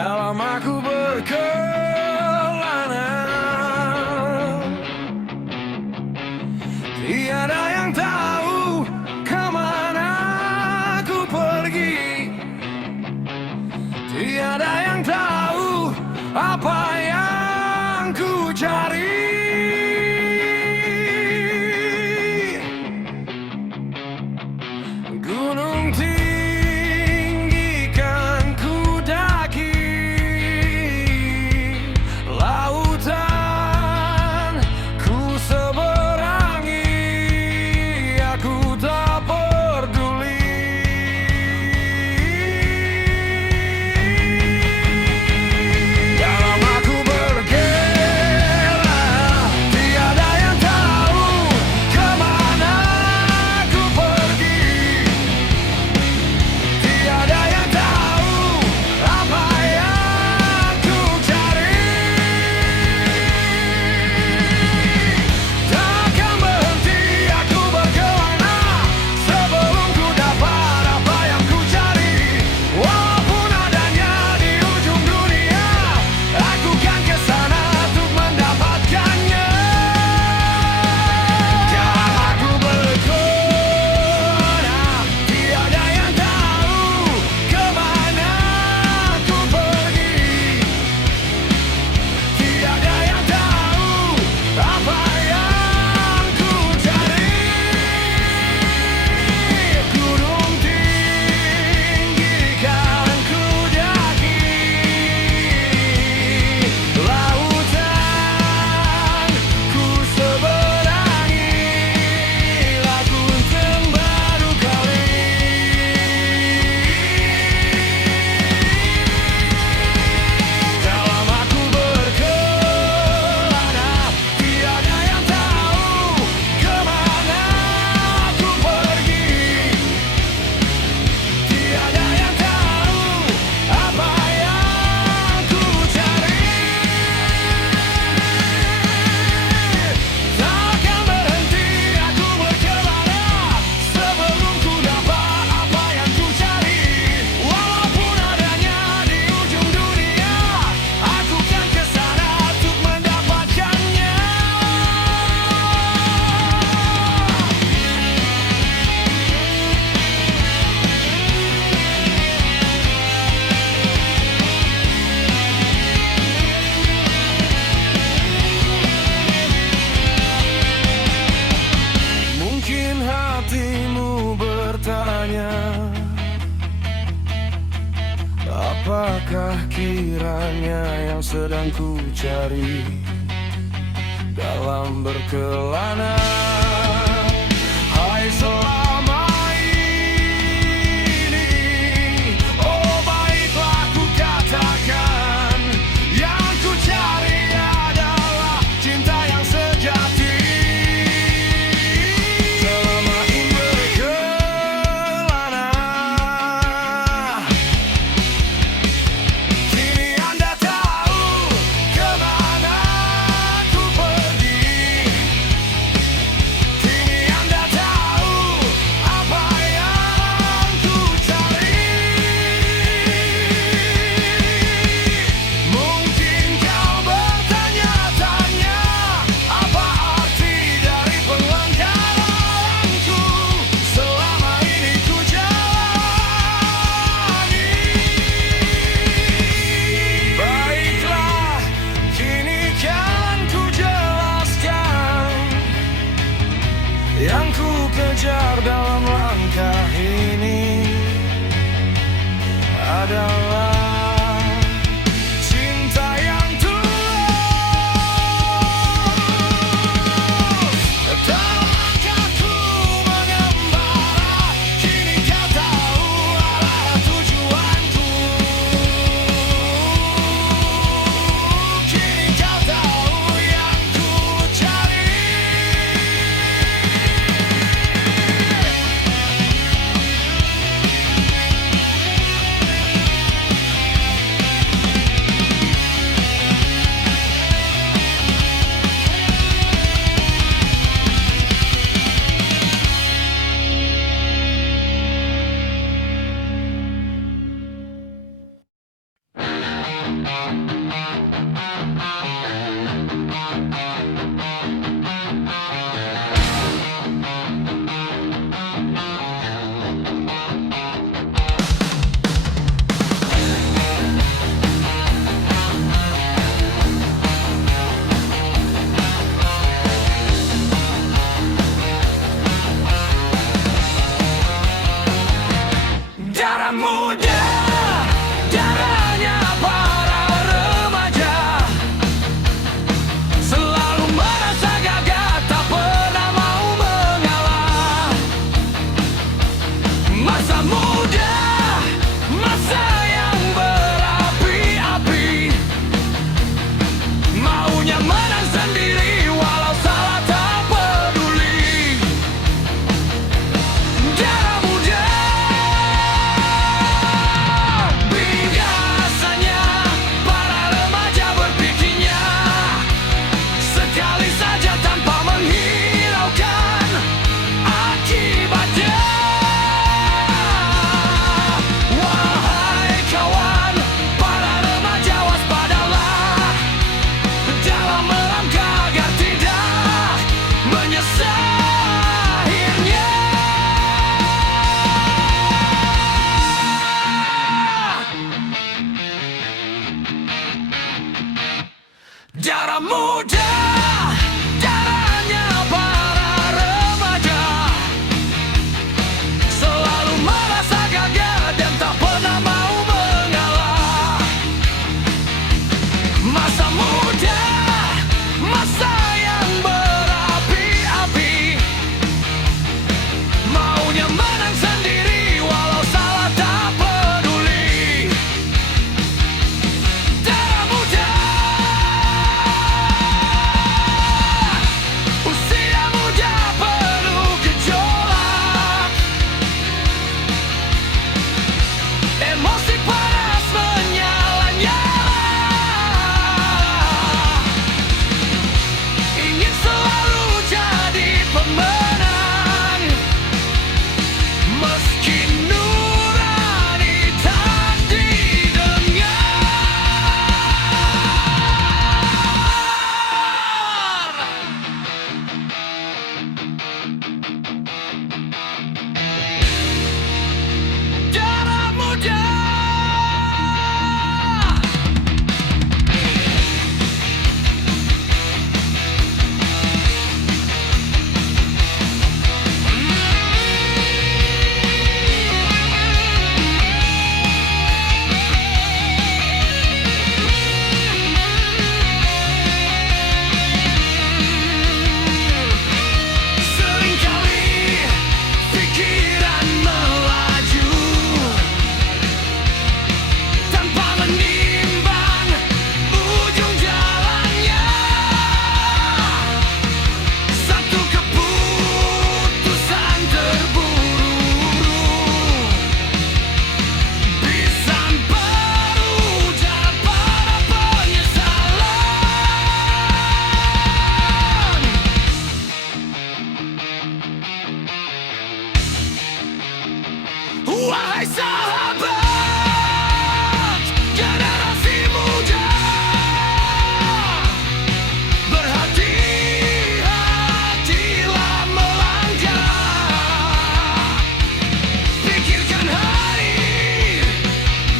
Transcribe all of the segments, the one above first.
Dalam aku berkelana, tiada yang tahu kemana aku pergi. Tiada yang tahu apa yang ku cari. Gunung tinggi kan ku daki, lautan ku seberangi, aku tak peduli. Dalam aku bergela, tiada yang tahu kemana aku pergi. Tiada yang tahu apa yang ku cari. Takkan berhenti aku berkelana sebelum ku dapat apa yang ku cari. Walaupun adanya di ujung dunia, aku kan kesana untuk mendapatkannya. Dalam aku berkelana, tiada yang tahu kemana aku pergi. Tiada yang tahu apa yang ku cari. Gunung tinggi kan ku daki, lautan ku seberangi, lagu yang baru kali. Dalam aku berkelana, tiada yang tahu kemana aku pergi. Tiada yang tahu apa yang ku cari. Takkan berhenti aku berkelana sebelum ku dapat apa yang ku cari. Walaupun adanya di ujung dunia, aku kan kesana untuk mendapatkannya. Mungkin hatimu bertanya, apakah kiranya yang sedang ku cari dalam berkelana? Hai selama ini, oh baiklah ku katakan, yang ku cari adalah cinta yang sejati. Selama ini berkelana, kini Anda tahu kemana ku pergi. Kini Anda tahu apa yang ku cari. Mungkin kau bertanya-tanya, apa arti dari pelengkaranku selama ini ku jalani. Baiklah, kini kan ku jelaskan, yang ku kejar dalam langkah ini adalah cinta yang tulus. Langkahku mengembara, kini kau tahu arah tujuanku. Kini kau tahu yang ku cari. Wahai sahabat, generasi muda, berhati-hatilah melangkah. Pikirkan hari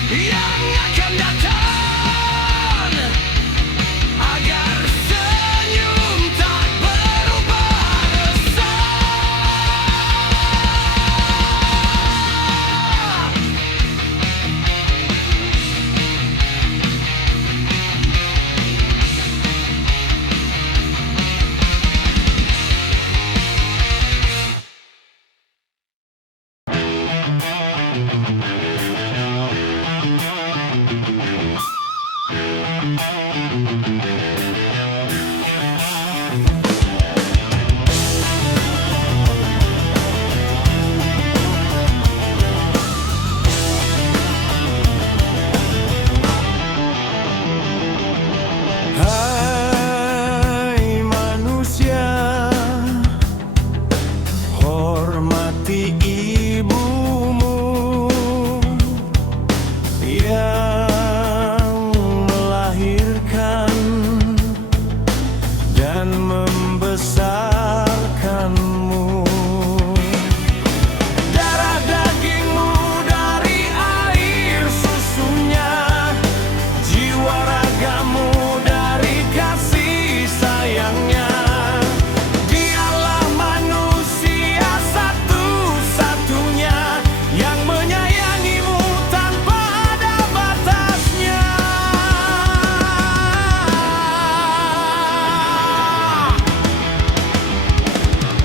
yang akan datang, agar senyum tak berubah resah. Hai manusia, hormati ibumu yang melahirkan dan membesarkanmu. Darah dagingmu dari air susunya, jiwa ragamu dari kasih sayangnya. Dialah manusia satu-satunya yang menyayangimu tanpa ada batasnya.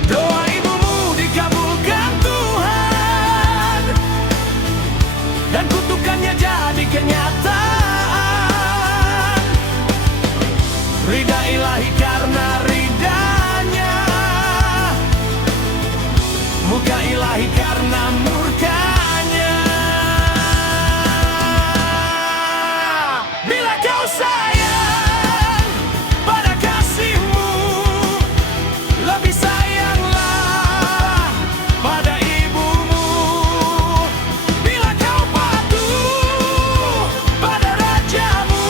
Doa ibumu dikabulkan Tuhan, dan kutukannya jadi kenyataan. Ridha ilahi karena ridanya, murka ilahi karena murkanya. Bila kau sayang pada kasihmu, lebih sayanglah pada ibumu. Bila kau patuh pada rajamu,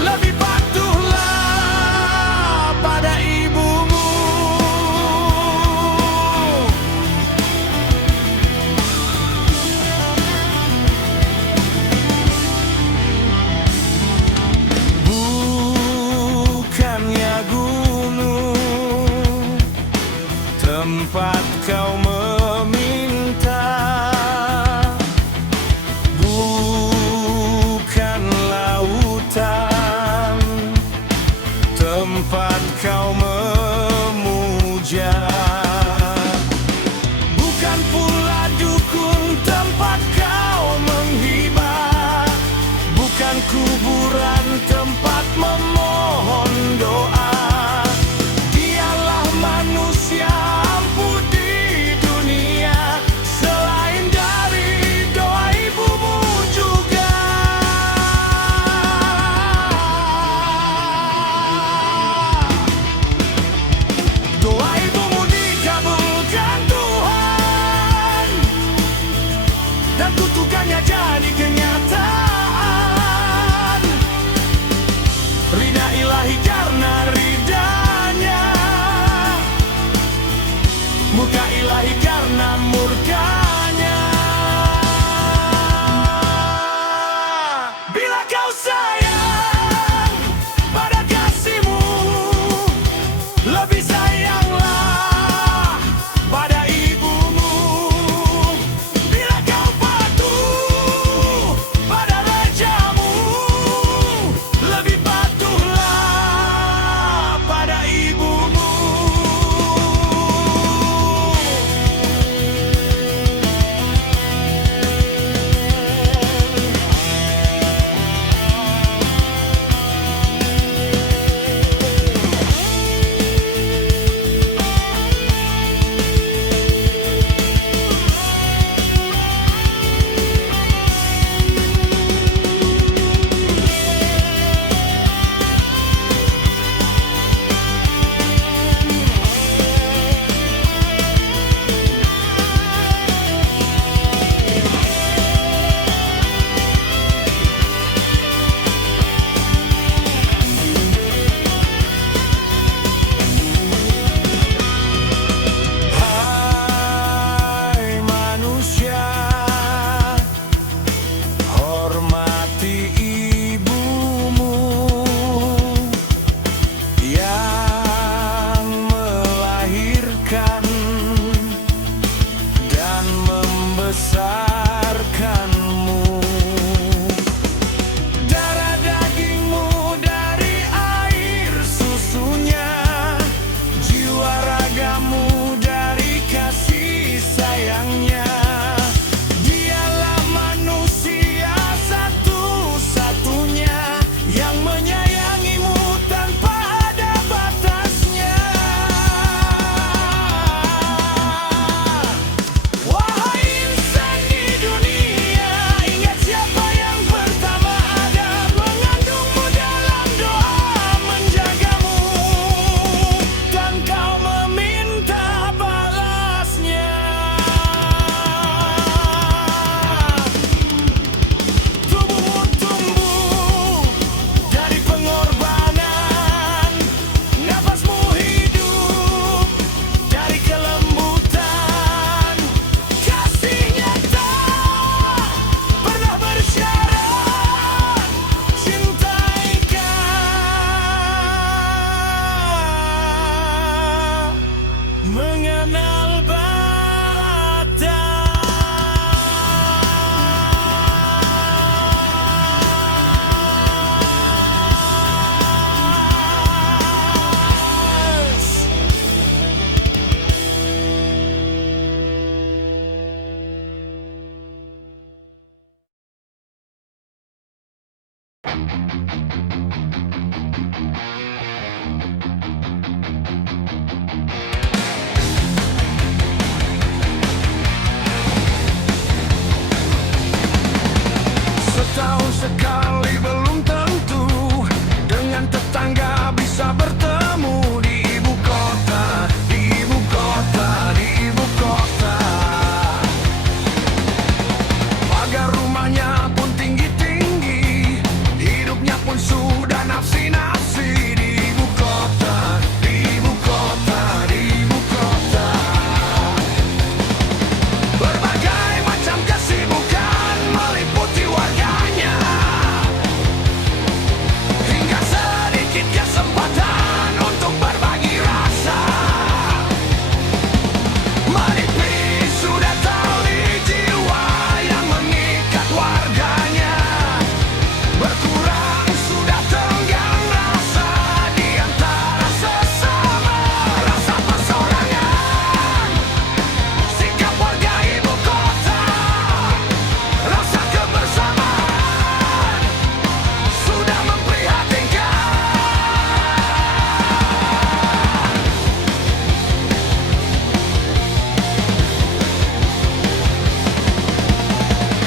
lebih patuhlah pada ibumu. Bukannya gunung tempat kau meminta, bukan lautan tempat kau memuja, bukan pula dukun tempat kau menghibah, bukan kuburan tempat memohon doa. Dialah manusia ampuh di dunia, selain dari doa ibumu juga. Doa ibumu dikabulkan Tuhan, dan kutukannya jadi kenyataan. Ridha ilahi karena ridanya, murka ilahi karena murkanya. Bila kau sayang pada kasihmu, lebih sayanglah pada ibumu. Bila kau patuh pada rajamu, lebih patuhlah pada ibumu. Setahun sekali belum tentu dengan tetangga bisa bertemu di ibu kota, di ibu kota, di ibu kota. Pagar rumahnya pun tinggi-tinggi, hidupnya pun sudah nafsi-nafsi di ibu kota, di ibu kota, di ibu kota. Berbagai macam kesibukan meliputi warganya, hingga sedikit kesempatan untuk berbagi rasa. Menipis sudah tali jiwa yang mengikat warganya, berkurang sudah tenggang rasa di antara sesama. Rasa persorangan, sikap warga ibu kota, rasa kebersamaan sudah memprihatinkan.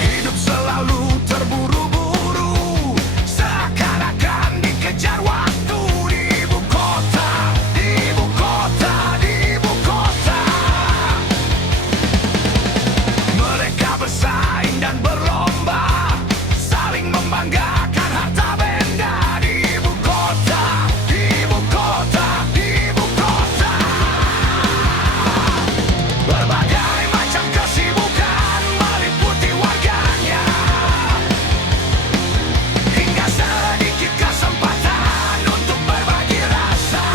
Hidup selalu terburu-buru, seakan-akan dikejar waktu di ibu kota, di ibu kota, di ibu kota. Mereka bersaing dan berlomba, saling membanggakan harta benda di ibu kota, di ibu kota, di ibu kota. Berbagai macam kesibukan meliputi warganya, hingga sedikit kesempatan untuk berbagi rasa.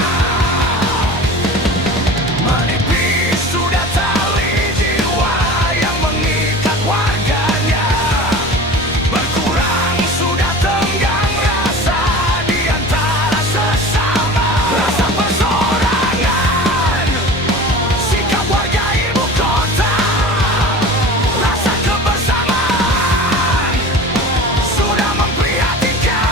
Menipis sudah tali jiwa yang mengikat warganya, berkurang sudah tenggang rasa di antara sesama. Rasa persorangan, sikap warga ibu kota, rasa kebersamaan sudah memprihatinkan.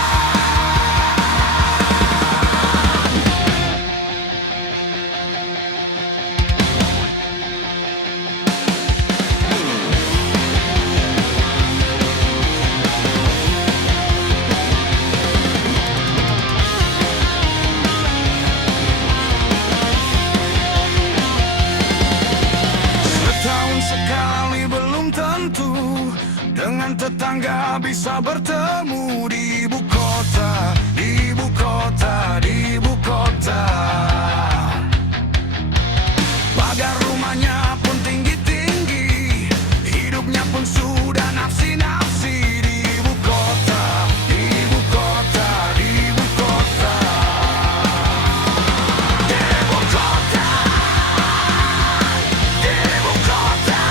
Setahun sekali belum tentu dengan tetangga bisa bertemu di ibu kota, di ibu kota, di ibu kota. Pagar rumahnya pun tinggi-tinggi, hidupnya pun sudah nafsi-nafsi di ibu kota, di ibu kota, di ibu kota. Di ibu kota, di ibu kota,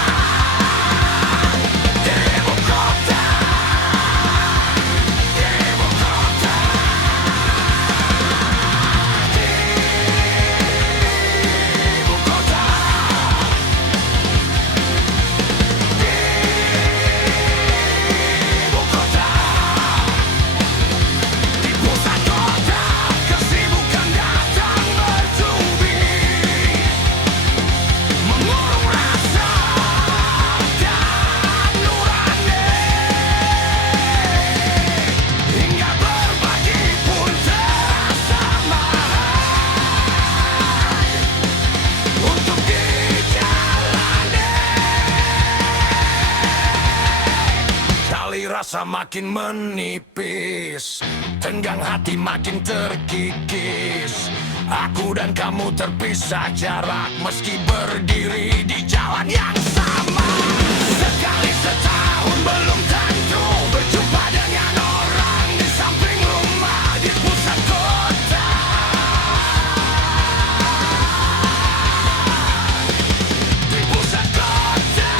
di ibu kota, di ibu kota, di ibu kota, di ibu kota. Di pusat kota kesibukan datang bertubi, mengurung rasa dan nurani, hingga berbagi pun terasa mahal untuk dijalani. Tali rasa makin menipis, tenggang hati makin terkikis. Aku dan kamu terpisah jarak, meski berdiri di jalan yang sama. Sekali setahun belum tentu berjumpa dengan orang di samping rumah di pusat kota. Di pusat kota.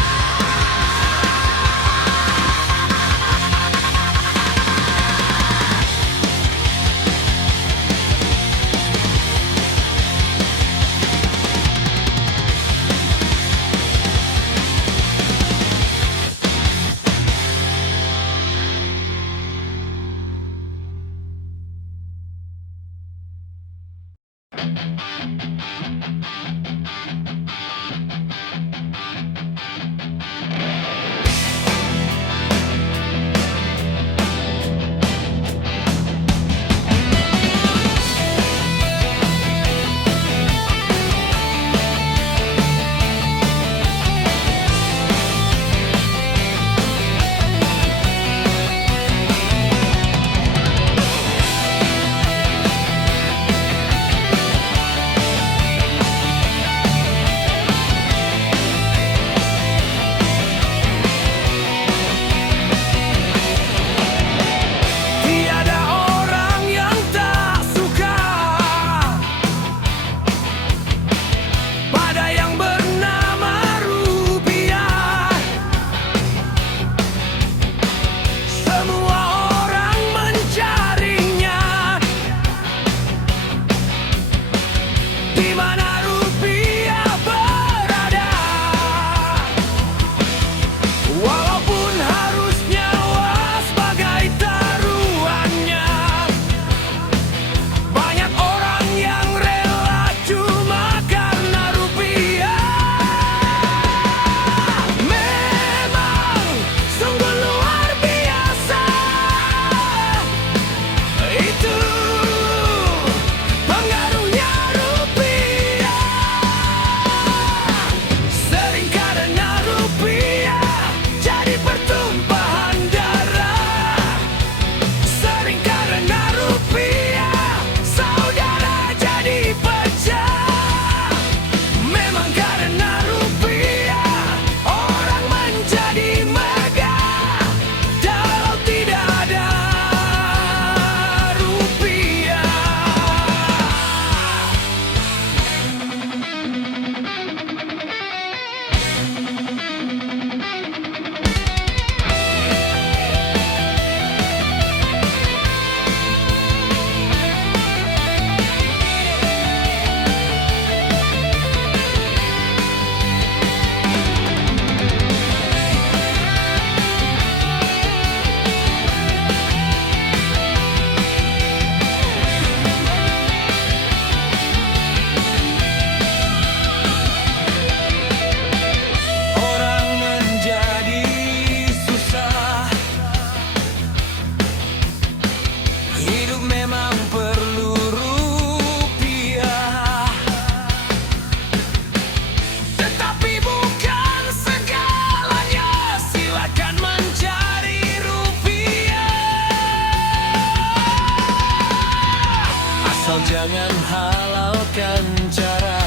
jangan halalkan cara.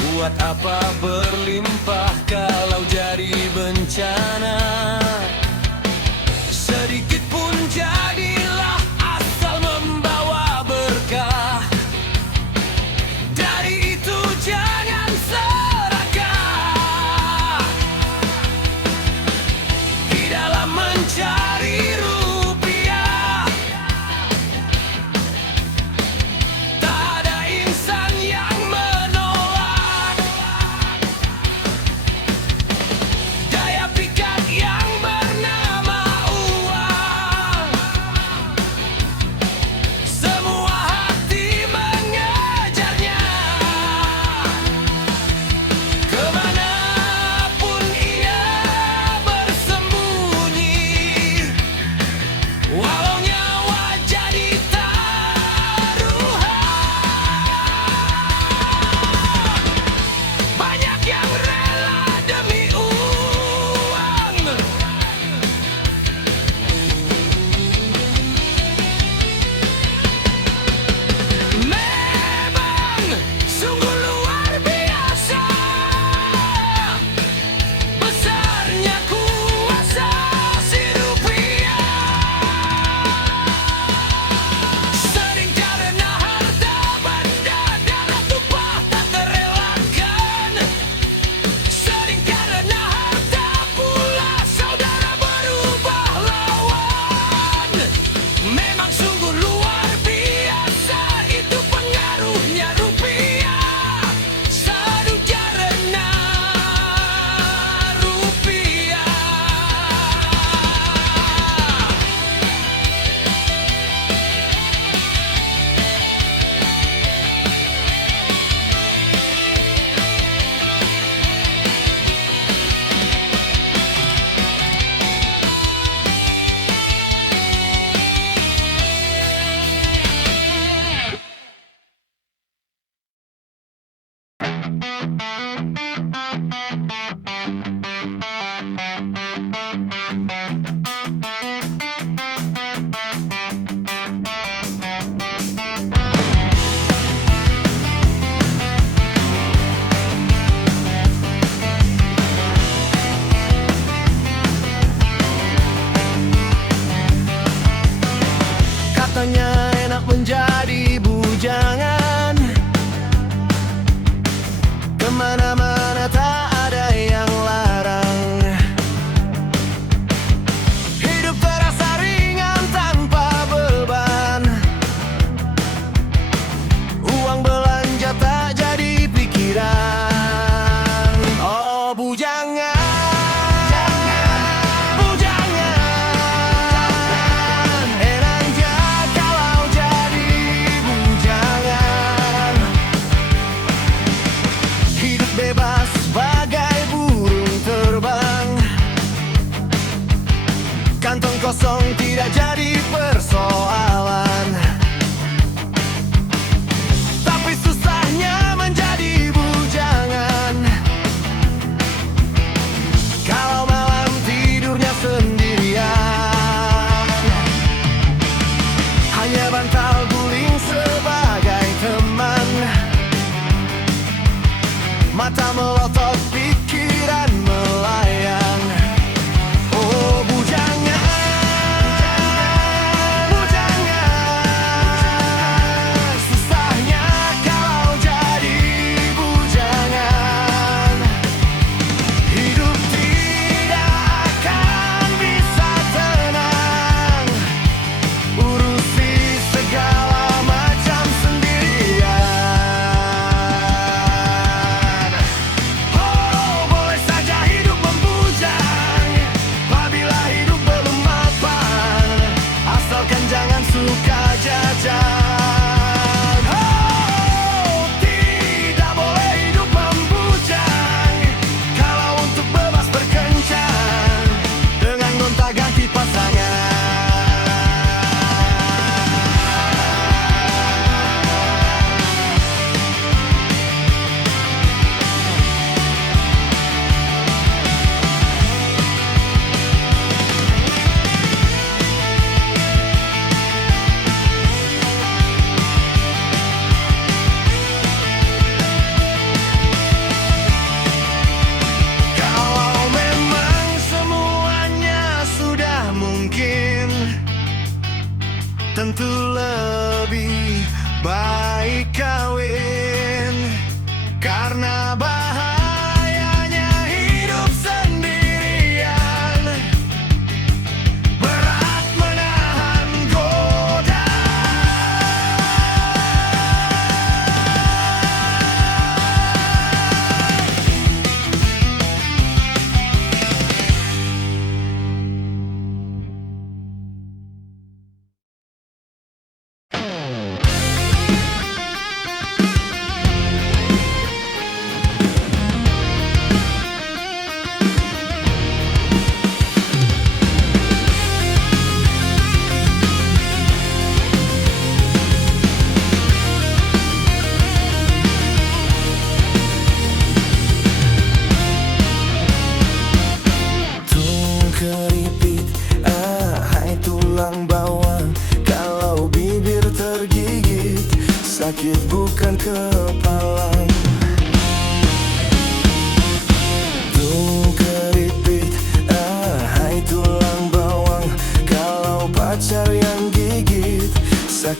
Buat apa berlimpah kalau jadi bencana? Sedikit pun jadilah asal membawa berkah. Dari itu jangan serakah di dalam mencari rupiah. Tak ada insan yang menolak daya pikat yang bernama uang. Semua hati mengejarnya, kemanapun ia bersembunyi, walau nyawa jadi taruhan. Banyak yang rela demi uang. Memang sungguh luar biasa besarnya kuasa si rupiah. Sering karena harta benda darah tumpah tak terelakkan. Sering karena harta pula saudara berubah lawan. Memang sungguh luar biasa itu pengaruhnya rupiah. Sadu karena rupiah. Katanya enak menjadi bujangan, kemana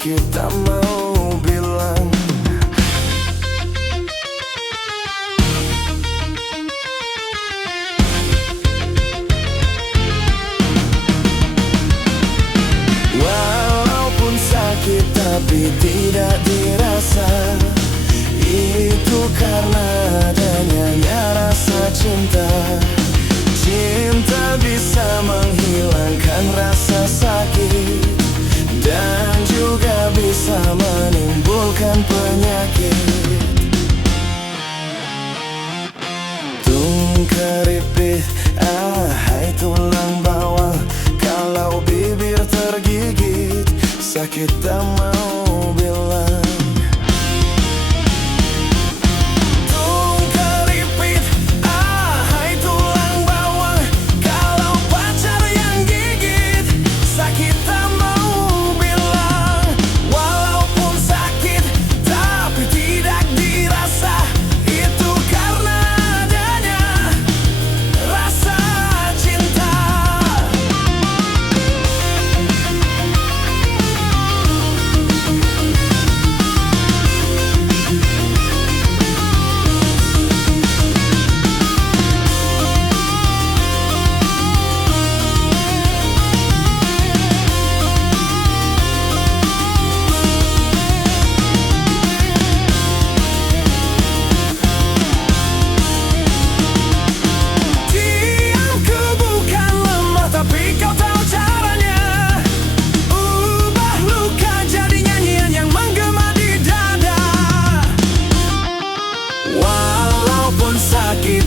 sakit tak mau bilang. Walaupun sakit tapi tidak dirasa, itu karena adanya rasa cinta. Cinta bisa menghilangkan rasa sakit dan juga bisa menimbulkan penyakit. Tung keripit, hai tulang bawang, kalau bibir tergigit, sakit tak mau bilang.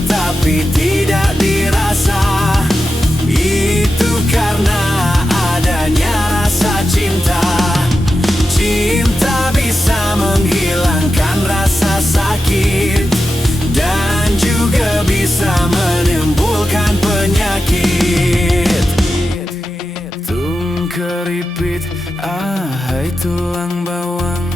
Tapi tidak dirasa, itu karena adanya rasa cinta. Cinta bisa menghilangkan rasa sakit dan juga bisa menimbulkan penyakit. Tung keripit, hai tulang bawang,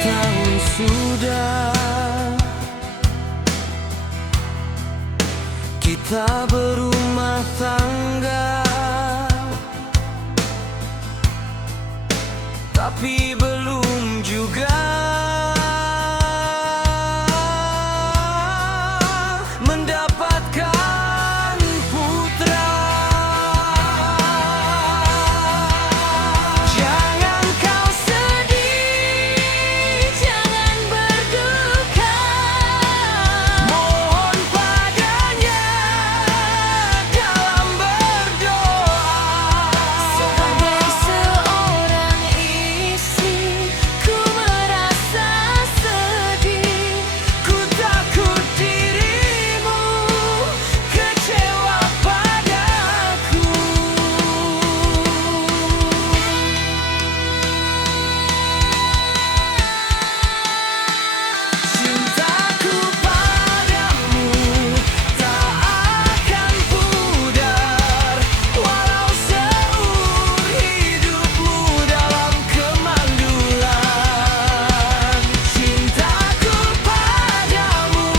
tahun sudah kita berumah tangga, tapi belum juga mendapatkan putra. Jangan kau sedih, jangan berduka, mohon padanya dalam berdoa. Sebagai seorang istri, ku merasa sedih. Ku takut dirimu kecewa padaku. Cintaku padamu tak akan pudar, walau seumur hidupmu dalam kemandulan. Cintaku padamu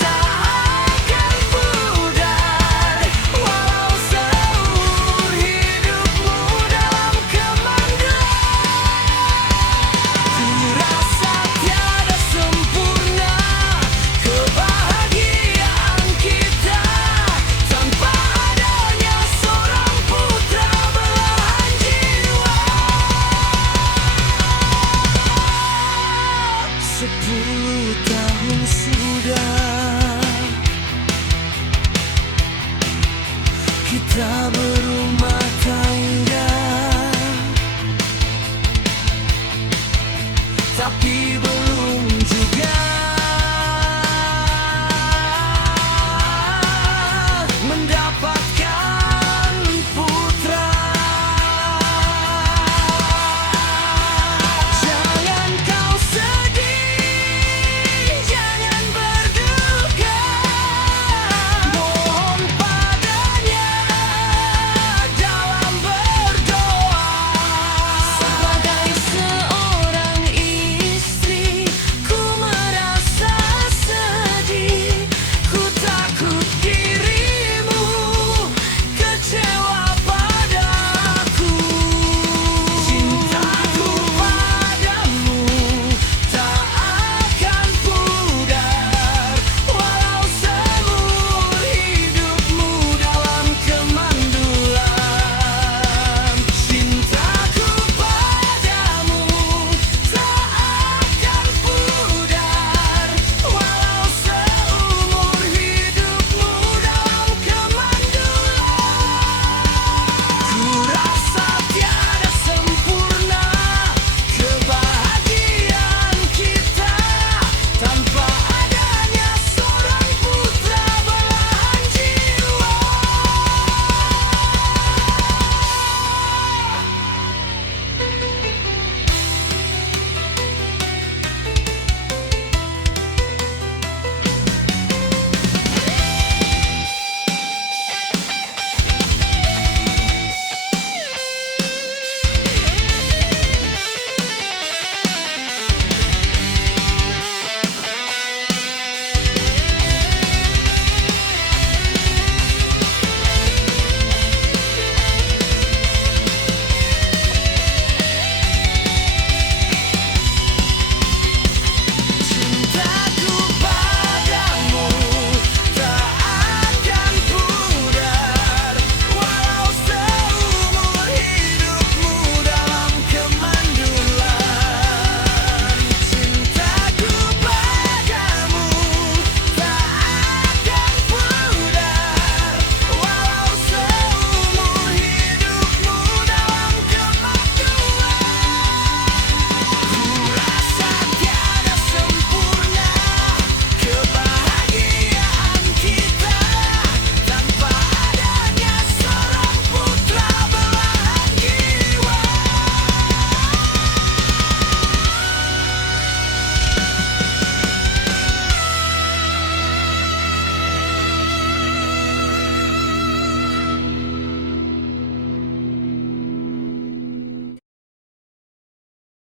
tak akan pudar, walau seumur hidupmu dalam kemandulan. Ku rasa tiada sempurna kebahagiaan kita tanpa adanya seorang putra belahan jiwa. 10 tahun sudah kita berumah tangga, tapi